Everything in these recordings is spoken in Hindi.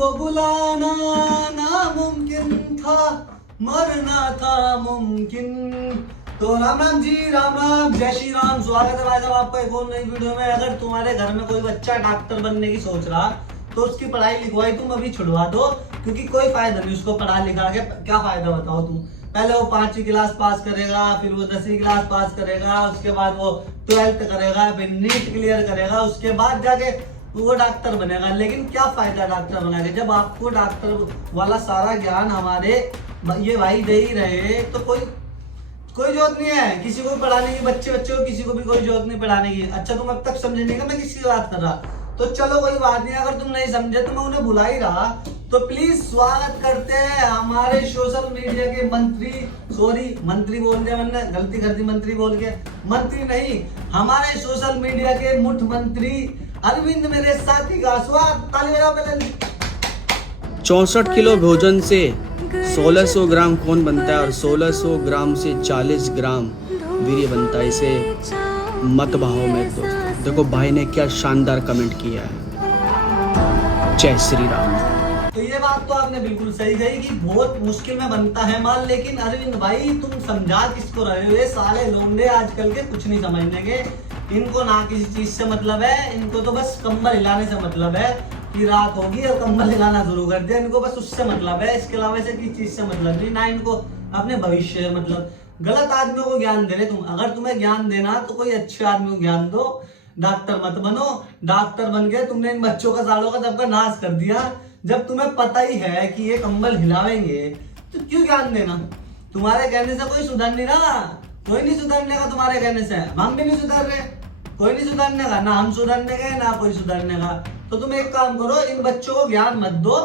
तुमको बुलाना नामुमकिन था, मरना था मुमकिन। तो राम राम जी, राम राम, जय श्री राम। स्वागत है भाई साहब आपका एक और नई वीडियो में। अगर तुम्हारे घर में कोई बच्चा डॉक्टर बनने की सोच रहा तो उसकी पढ़ाई लिखवाई तुम अभी छुड़वा दो, क्योंकि कोई फायदा नहीं उसको पढ़ा लिखा के। क्या फायदा बताओ तुम? पहले वो 5वीं क्लास पास करेगा, फिर वो 10वीं क्लास पास करेगा, उसके बाद वो 12th करेगा, फिर नीट क्लियर करेगा, उसके बाद जाके वो डॉक्टर बनेगा। लेकिन क्या फायदा डॉक्टर बना के, जब आपको डॉक्टर वाला सारा ज्ञान हमारे ये भाई दे ही रहे तो कोई जरूरत नहीं है किसी को पढ़ाने की। बच्चे को किसी को भी कोई जरूरत नहीं पढ़ाने की। अच्छा तुम अब तक समझे नहीं कि मैं किसकी बात कर रहा? तो चलो कोई बात नहीं, अगर तुम नहीं समझे तो मैं उन्हें बुला ही रहा। तो प्लीज स्वागत करते हैं हमारे सोशल मीडिया के मंत्री बोल दिया मैंने, गलती कर दी मंत्री बोल के। मंत्री नहीं, हमारे सोशल मीडिया के मुख्यमंत्री अरविंद मेरे साथी का स्वागत। ताली बजाओ पहले। 64 किलो भोजन से 1600 ग्राम खून बनता है और 1600 ग्राम से 40 ग्राम वीर्य बनता है। इसे मत बहाओ मेरे दोस्त। देखो भाई ने क्या शानदार कमेंट किया है। जय श्री राम। तो ये बात तो आपने बिल्कुल सही कही कि बहुत मुश्किल में बनता है माल। लेकिन अरविंद भाई तुम समझा किसको रहे हो? ये साले लोंडे आजकल के कुछ नहीं समझने के। इनको ना किसी चीज से मतलब है, इनको तो बस कंबल हिलाने से मतलब है कि रात होगी और कंबल हिलाना शुरू कर दिया। इनको बस उससे मतलब है, इसके अलावा से किसी चीज से मतलब नहीं। ना इनको अपने भविष्य से मतलब। गलत आदमियों को ज्ञान दे रहे तुम। अगर तुम्हें ज्ञान देना तो कोई अच्छे आदमी को ज्ञान दो, डॉक्टर मत बनो। डॉक्टर बन के तुमने इन बच्चों का सालों का सबका नाश कर दिया। जब तुम्हें पता ही है कि ये कंबल हिलावेंगे तो क्यों ज्ञान देना? तुम्हारे कहने से कोई सुधर नहीं रहा, कोई नहीं सुधरने का तुम्हारे कहने से। हम भी नहीं सुधर रहे, कोई नहीं सुधरने का, ना हम सुधरने का ना कोई सुधरने का। तो तुम एक काम करो, इन बच्चों को ज्ञान मत दो,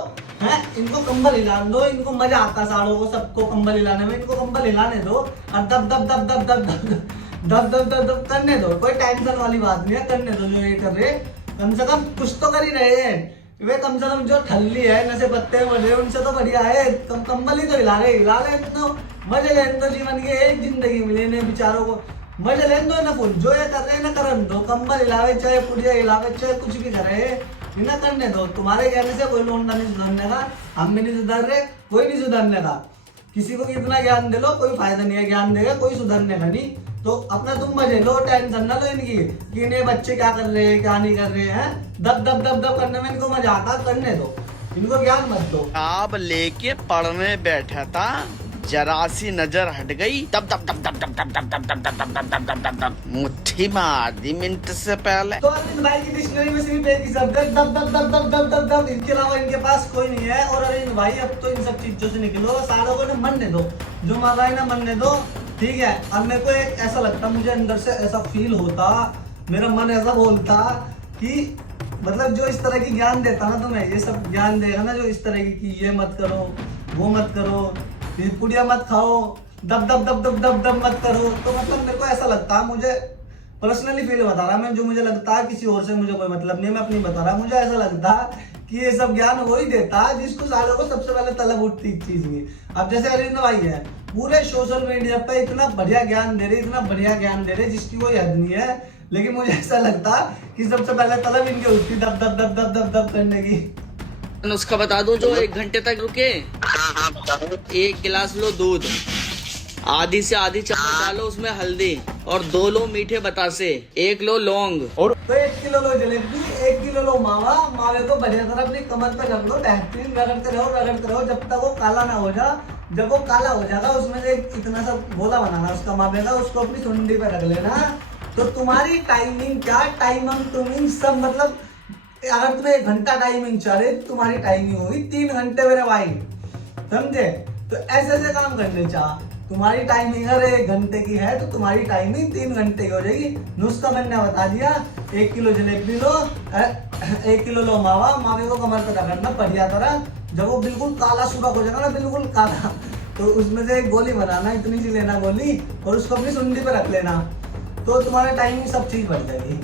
हैं? इनको कंबल हिलाने दो। इनको मजा आता सालों को सबको कंबल हिलाने में। इनको कंबल हिलाने दो और दब दब दब दब दब दब दब दब दब दब करने दो। कोई टेंशन वाली बात नहीं है, करने दो। जो ये कर रहे कम से कम कुछ तो कर ही रहे हैं वे। कम से कम जो ठल्ली है, नशे पत्ते बढ़े, उनसे तो बढ़िया है। कंबल ही तो हिला रहे तो मजे लेने दो। जीवन के एक जिंदगी मिले बेचारों को, मजे लेने दो ना। फुल जो ये कर रहे हैं ना करन दो। कंबल हिलावे चाहे पुड़िया हिलावे चाहे कुछ भी करे, इन्हें करने दो। तुम्हारे कहने से कोई लोंडा नहीं सुधरने का, हम भी नहीं सुधर रहे, कोई नहीं सुधरने का। किसी को कितना ज्ञान दे लो कोई फायदा नहीं है, ज्ञान देगा कोई सुधरने का नहीं। तो अपना तुम मजे लो, टेंशन ना लो इनकी कि इन्हें बच्चे क्या कर रहे हैं क्या नहीं कर रहे हैं। दब दब दब दब करने में इनको मजा आता, करने दो। इनको ज्ञान मत दो। किताब लेके पढ़ने बैठा था, जरा सी नजर हट गई, दब दब दब दब दब दब दब दब दब दब दब दब दब दब दब मुट्ठी मार दी मिनट से पहले। तो अरविंद भाई की डिक्शनरी में सिर्फ एक ही शब्द है, दब दब दब दब दब दब दब। इनके अलावा इनके पास कोई नहीं है। और अरविंद भाई अब तो इन सब चीजों से निकलो, सालों को मनने दो। जो मर रहा है ना मनने दो, ठीक है। अब मेरे को एक ऐसा लगता, मुझे अंदर से ऐसा फील होता, मेरा मन ऐसा बोलता कि मतलब जो इस तरह की ज्ञान देता ना तुम्हें, ये सब ज्ञान देगा ना जो इस तरह की ये मत करो वो मत करो, पुड़िया मत खाओ, दब दब दब दब दब दब मत करो। तो मतलब मेरे को ऐसा लगता, मुझे पर्सनली फील बता रहा मैं, जो मुझे लगता है, किसी और से मुझे कोई मतलब नहीं, मैं अपनी बता रहा। मुझे ऐसा लगता कि ये सब ज्ञान वही देता जिसको सालों को सबसे पहले तलब उठती चीज की। अब जैसे अरविंद भाई है, पूरे सोशल मीडिया पे इतना बढ़िया ज्ञान दे रहे, इतना बढ़िया ज्ञान दे रहे जिसकी कोई हद नहीं है। लेकिन मुझे ऐसा लगता कि सबसे पहले तलब इनके उठती दब दब दब दब दब दब करने की। नुस्खा बता दूं जो 1 घंटे तक रुके। 1 गिलास लो दूध, आधी से आधी चम्मच डालो उसमें हल्दी और 2 लो मीठे बतासे, 1 लो लौंग और तो 1 किलो लो जलेबी, 1 किलो लो मावा। मावे को बढ़िया तरह अपनी कमर पे रख लो, बेहतरीन रगड़ते रहो जब तक वो काला ना हो जा। जब वो काला हो जाएगा उसमें से इतना सा गोला बनाना उसका मावे का, उसको अपनी सुंडी पे रख लेना। तो तुम्हारी टाइमिंग क्या, टाइमिंग सब मतलब अगर तुम्हें 1 घंटा टाइमिंग चले तो तुम्हारी टाइमिंग होगी 3 घंटे मेरे भाई, समझे? तो ऐसे काम करने चाह। तुम्हारी टाइमिंग अगर 1 घंटे की है तो तुम्हारी टाइमिंग 3 घंटे की हो जाएगी। नुस्खा मैंने बता दिया, 1 किलो जलेबी लो, 1 किलो लो मावा। मावे को कमर पे रखना बढ़िया तरह। जब वो बिल्कुल काला सुबह हो जाएगा ना, बिल्कुल काला, तो उसमें से एक गोली बनाना, इतनी सी लेना गोली, और उसको अपनी सुंडी पे रख लेना। तो तुम्हारे टाइमिंग सब चीज बढ़ जाएगी।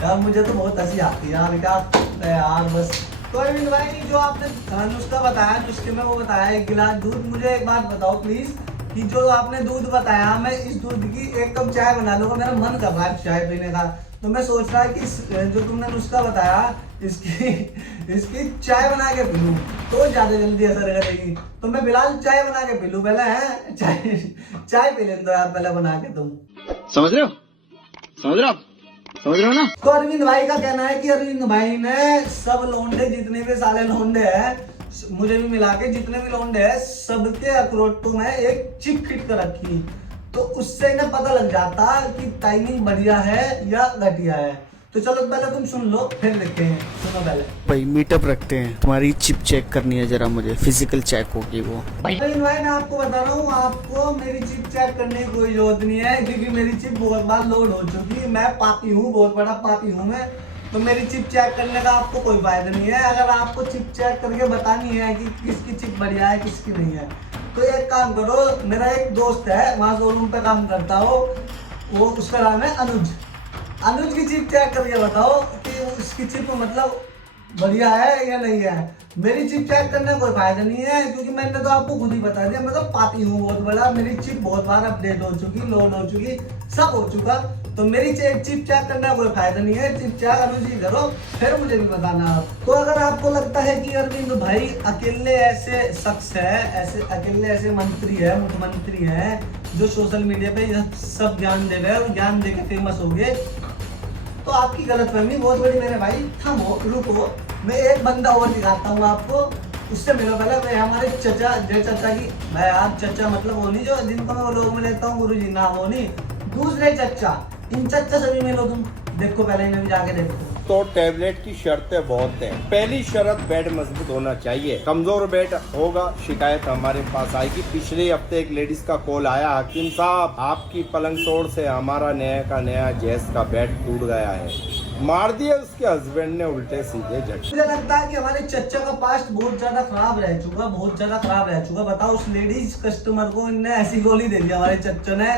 यार मुझे तो बहुत हंसी आती है यार, क्या यार बस। तो अरविंद भाई जो आपने नुस्खा बताया, नुस्खे में वो बताया 1 गिलास दूध। मुझे एक बात बताओ प्लीज कि जो आपने दूध बताया, मैं इस दूध की 1 कप चाय बना लूंगा, मेरा मन कर रहा है चाय पीने का। तो मैं सोच रहा कि जो तुमने नुस्खा बताया इसकी चाय बना के पी लूं तो ज्यादा जल्दी असर करेगी। तो मैं बिलाल चाय बना के पी लूं पहले, है चाय पी लें तो यार पहले बना के तुम। समझ रहे हो ना? तो अरविंद भाई का कहना है कि अरविंद भाई ने सब लौंडे जितने भी साले लौंडे हैं, मुझे भी मिला के जितने भी लौंडे हैं, सबके अखरोटों में एक चिप फिट कर रखी, तो उससे इन्हें पता लग जाता कि टाइमिंग बढ़िया है या घटिया है। तो चलो पहले तुम सुन लो फिर देखते हैं। सुनो पहले भाई मीटअप रखते हैं, तुम्हारी चिप चेक करनी है जरा, मुझे फिजिकल चेक होगी वो। भाई मैं आपको बता रहा हूँ, आपको मेरी चिप चेक करने की कोई जरूरत नहीं है, क्योंकि मेरी चिप बहुत बार लोड हो चुकी है। मैं पापी हूँ, बहुत बड़ा पापी हूँ मैं। तो मेरी चिप चेक करने का आपको कोई फायदा नहीं है। अगर आपको चिप चेक करके बतानी है कि किसकी चिप बढ़िया है किसकी नहीं है, तो एक काम करो, मेरा एक दोस्त है वहाँ शोरूम पे काम करता हो, वो उसका नाम है अनुज की चिप चेक करके बताओ कि उसकी चिप मतलब बढ़िया है या नहीं है। मेरी चिप चेक करने का कोई फायदा नहीं है, क्योंकि मैंने तो आपको खुद ही बता दिया, मैं तो पापी हूँ बहुत बड़ा। मेरी चिप बहुत बार अपडेट हो चुकी, लोड हो चुकी, सब हो चुका। तो मेरी चिप चेक करने का कोई फायदा नहीं है। चिप चेक अनुज ही करो, फिर मुझे भी बताना आप। तो अगर आपको लगता है कि अरविंद भाई अकेले ऐसे शख्स है, अकेले ऐसे मंत्री है, मुख्यमंत्री है, जो सोशल मीडिया पे सब ज्ञान दे रहे हैं और ज्ञान दे के फेमस हो गए, तो आपकी गलतफहमी बहुत बड़ी मेरे भाई। थमो, रुको, मैं एक बंदा और दिखाता हूँ आपको, उससे मिलो पहले। मैं हमारे चचा, जय चचा की, मैं आप चचा मतलब वो नहीं जो जिनको मैं लोग में लेता हूँ गुरुजी, ना वो नहीं, दूसरे चचा, इन चचा से भी मिलो तुम। देखो पहले इन्हें भी जाके देखो। तो टैबलेट की शर्तें बहुत हैं। पहली शर्त, बेड मजबूत होना चाहिए। कमजोर बेड होगा, शिकायत हमारे पास आएगी। पिछले हफ्ते एक लेडीज का कॉल आया, हकीम साहब आपकी पलंग तोड़ से हमारा नया का नया जैस का बेड टूट गया है, मार दिए उसके हस्बैंड ने उल्टे सीधे झटके। मुझे लगता है कि हमारे चचा का पास्ट बहुत ज्यादा खराब रह चुका, बहुत ज्यादा खराब रह चुका। बताओ उस लेडीज कस्टमर को इनने ऐसी गोली दे दी हमारे चचा ने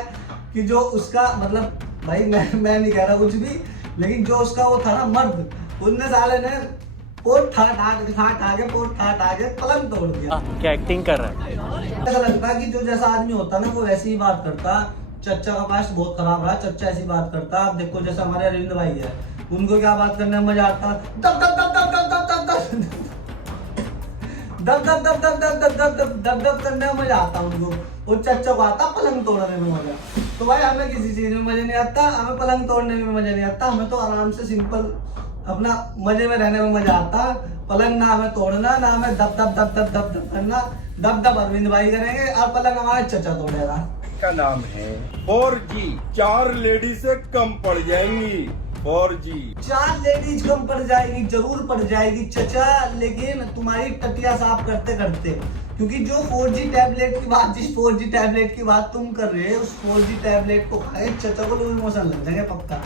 कि जो उसका मतलब, भाई मैं नहीं कह रहा कुछ भी, लेकिन जो उसका वो था ना मर्द, उनने साले ने पोट ठाट आगे पलंग तोड़ दिया। क्या एक्टिंग कर रहा है? ऐसा लगता है कि जो जैसा आदमी होता ना वो वैसी ही बात करता। चचा का पास्ट बहुत खराब रहा, चचा ऐसी बात करता। आप देखो जैसे हमारे अरविंद भाई है, उनको क्या बात करने में मजा आता, दब दब दब दब दब दब दब दब दब दब दब दब दब दब दब दब करने में मजा आता उनको, और चचा को आता पलंग तोड़ने में मजा। तो भाई हमें किसी चीज में मजा नहीं आता, हमें पलंग तोड़ने में मजा नहीं आता, हमें तो आराम से सिंपल अपना मजे में रहने में मजा आता। पलंग ना हमें तोड़ना, ना हमें दब दब दब दब दब दब करना। दब दब अरविंद भाई करेंगे और पलंग हमारे चचा तोड़ेगा। का नाम है 4G, 4 लेडी से कम पड़ जाएंगी। 4G 4 लेडीज कम पड़ जाएगी, जरूर पड़ जाएगी चचा, लेकिन तुम्हारी टटिया साफ करते करते, क्योंकि जो 4G टैबलेट की बात, जिस 4G टैबलेट की बात तुम कर रहे हो, उस 4G टैबलेट को खाए चचा को लूज मोशन लग जाएंगे पक्का।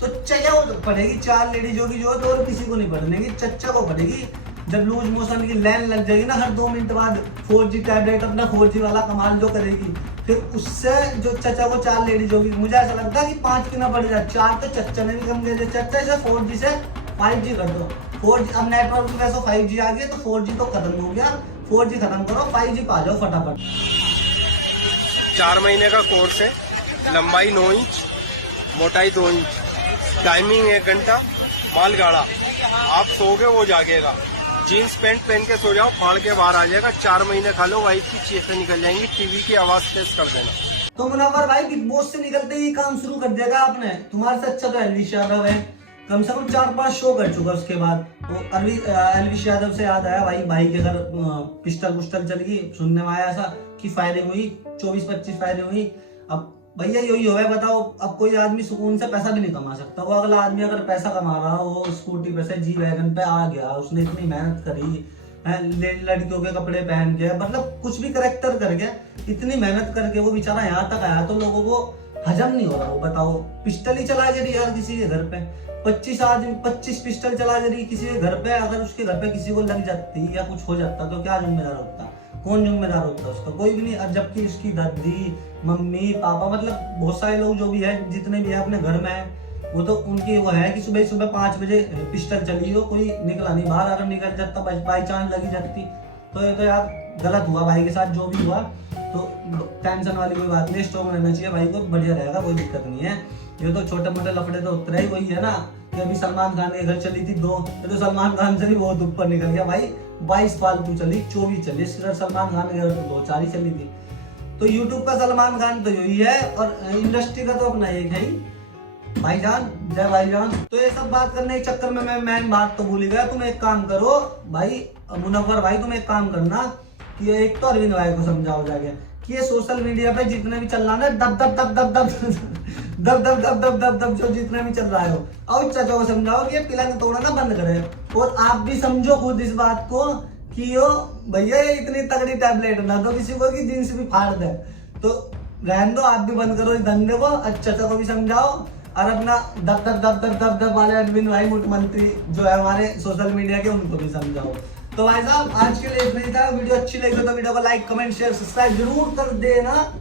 तो चचा को पड़ेगी, 4 लेडीज होगी जो, तो और किसी को नहीं पड़ने की, चचा को पड़ेगी। जब लूज मोशन की लाइन लग जाएगी ना हर 2 मिनट बाद, 4G टैबलेट अपना 4G वाला कमाल जो करेगी, फिर उससे जो चचा को 4 लेडीज होगी। मुझे ऐसा लगता है कि 5 की ना बढ़ जाए, 4 तो चचा ने भी कम किया। चचा से 4G से 5G कर दो। 4G अब नेटवर्क में वैसे 5G आ गया, तो 4G तो खत्म हो गया, 4G खत्म करो, 5G पा जाओ फटाफट। 4 महीने का कोर्स है, लंबाई 9 इंच, मोटाई 2 इंच, टाइमिंग 1 घंटा, बाल गाढ़ा। आप सोओगे वो जागेगा। जीन्स पैंट पहन के सो जाओ, फाड़ के बाहर आ जाएगा। 4 महीने खा लो, वाइफ की चीखें निकल जाएंगी, टीवी की आवाज तेज कर देना। तो मुनव्वर भाई बिग बॉस से निकलते ही काम शुरू कर देगा आपने। तुम्हारे से अच्छा तो एलविश यादव है, कम से कम 4-5 शो कर चुका उसके बाद। तो एलविश यादव से याद आया, भाई के घर पिस्टल चल गई, सुनने में आया ऐसा कि फायरिंग हुई, 24-25 फायरिंग हुई। अब भैया यही हो है, बताओ अब कोई आदमी सुकून से पैसा भी नहीं कमा सकता। वो अगला आदमी अगर पैसा कमा रहा हो, स्कूटी पे से जी वैगन पे आ गया, उसने इतनी मेहनत करी, लड़कियों के कपड़े पहन के, मतलब कुछ भी करेक्टर करके इतनी मेहनत करके वो बेचारा यहाँ तक आया, तो लोगों को हजम नहीं हो रहा। वो बताओ, पिस्टल ही चला गई यार किसी के घर पे, 25 पिस्टल चला गई किसी के घर पे। अगर उसके घर पे किसी को लग जाती या कुछ हो जाता तो क्या जिम्मेदार होता? कौन जिम्मेदार होता उसका? कोई भी नहीं। और जबकि उसकी दादी, मम्मी, पापा, मतलब बहुत सारे लोग जो भी है, जितने भी है अपने घर में है, वो तो उनकी वो है कि सुबह 5 बजे पिस्टल चली हो, कोई निकला नहीं बाहर। अगर निकल जाता, बाई चांस लगी जाती, तो ये तो यार गलत हुआ भाई के साथ जो भी हुआ। तो टेंशन वाली कोई बात नहीं, स्ट्रॉन्ग रहना चाहिए भाई को, बढ़िया रहेगा, कोई दिक्कत नहीं है। ये तो छोटे मोटे लफड़े तो उतरे ही वही है ना कि अभी सलमान खान के घर चली थी 2, ये तो सलमान खान से भी बहुत ऊपर निकल गया भाई। 22 फालतू चली, 24 चली, इसके घर सलमान खान के घर तो 2-4 ही चली थी। तो यूट्यूब का सलमान खान तो यही है और इंडस्ट्री का तो अपना एक है ही भाईजान, जय भाईजान। तो ये सब बात करने के चक्कर में मैं मेन बात तो भूल ही गया। तुम एक काम करो भाई मुनव्वर भाई, तुम एक काम करना कि एक तो अरविंद भाई को समझाओ जाके कि ये सोशल मीडिया पे जितने भी चल रहा है ना दब दब दब दब दब दब दब दब दब दब जो जितने भी चल रहा है और चाचा को समझाओ कि ये पिलंग तोड़ना ना बंद करे। और आप भी समझो खुद इस बात को कि यो भैया ये इतनी तगड़ी टैबलेट ना तो किसी को कि जींस भी फाड़ दे, तो रहने दो, आप भी बंद करो इस धंधे को। चाचा को भी समझाओ और अपना दब दब दब दब दब दब वाले अरविंद भाई मुख्यमंत्री जो है हमारे सोशल मीडिया के, उनको भी समझाओ। तो भाई साहब आज के लिए इतना ही था। वीडियो अच्छी लगी तो वीडियो को लाइक कमेंट शेयर सब्सक्राइब जरूर कर देना।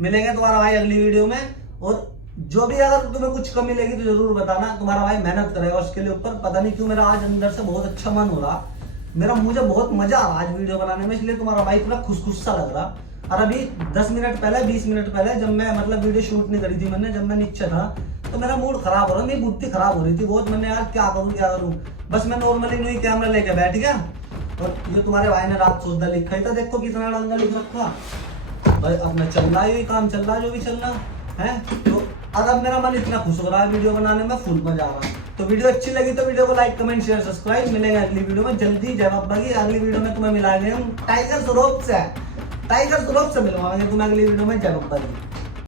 मिलेंगे तुम्हारा भाई अगली वीडियो में। और जो भी अगर तुम्हें कुछ कमी लगी तो जरूर बताना, तुम्हारा भाई मेहनत करेगा उसके लिए ऊपर। पता नहीं क्यों मेरा आज अंदर से बहुत अच्छा मन हो रहा, मुझे बहुत मजा आ रहा आज वीडियो बनाने में, इसलिए तुम्हारा भाई पूरा खुश सा लग रहा। और अभी 10 मिनट पहले 20 मिनट पहले जब मैं मतलब वीडियो शूट नहीं करी थी मैंने, जब मैं नीचे था तो मेरा मूड खराब हो रहा, मेरी बुद्धि खराब हो रही थी बहुत। मैंने यार क्या करूं, बस मैं नॉर्मली नहीं कैमरा लेके बैठ गया। और ये तुम्हारे भाई ने रात सौदा लिखा ही था, देखो कितना डंगा लिख रखा भाई। अपना चल रहा है, काम चल रहा है जो भी चल रहा है। तो अब मेरा मन इतना खुश हो रहा है वीडियो बनाने में, फुल मजा आ रहा है। तो वीडियो अच्छी लगी तो वीडियो को लाइक कमेंट शेयर सब्सक्राइब। मिलेंगे अगली वीडियो में जल्दी। जय बाबा की अगली वीडियो में तुम्हें मिलाएंगे हम टाइगर श्रॉफ से मिलवाएंगे तुम्हें अगली वीडियो में। जय बाबा की।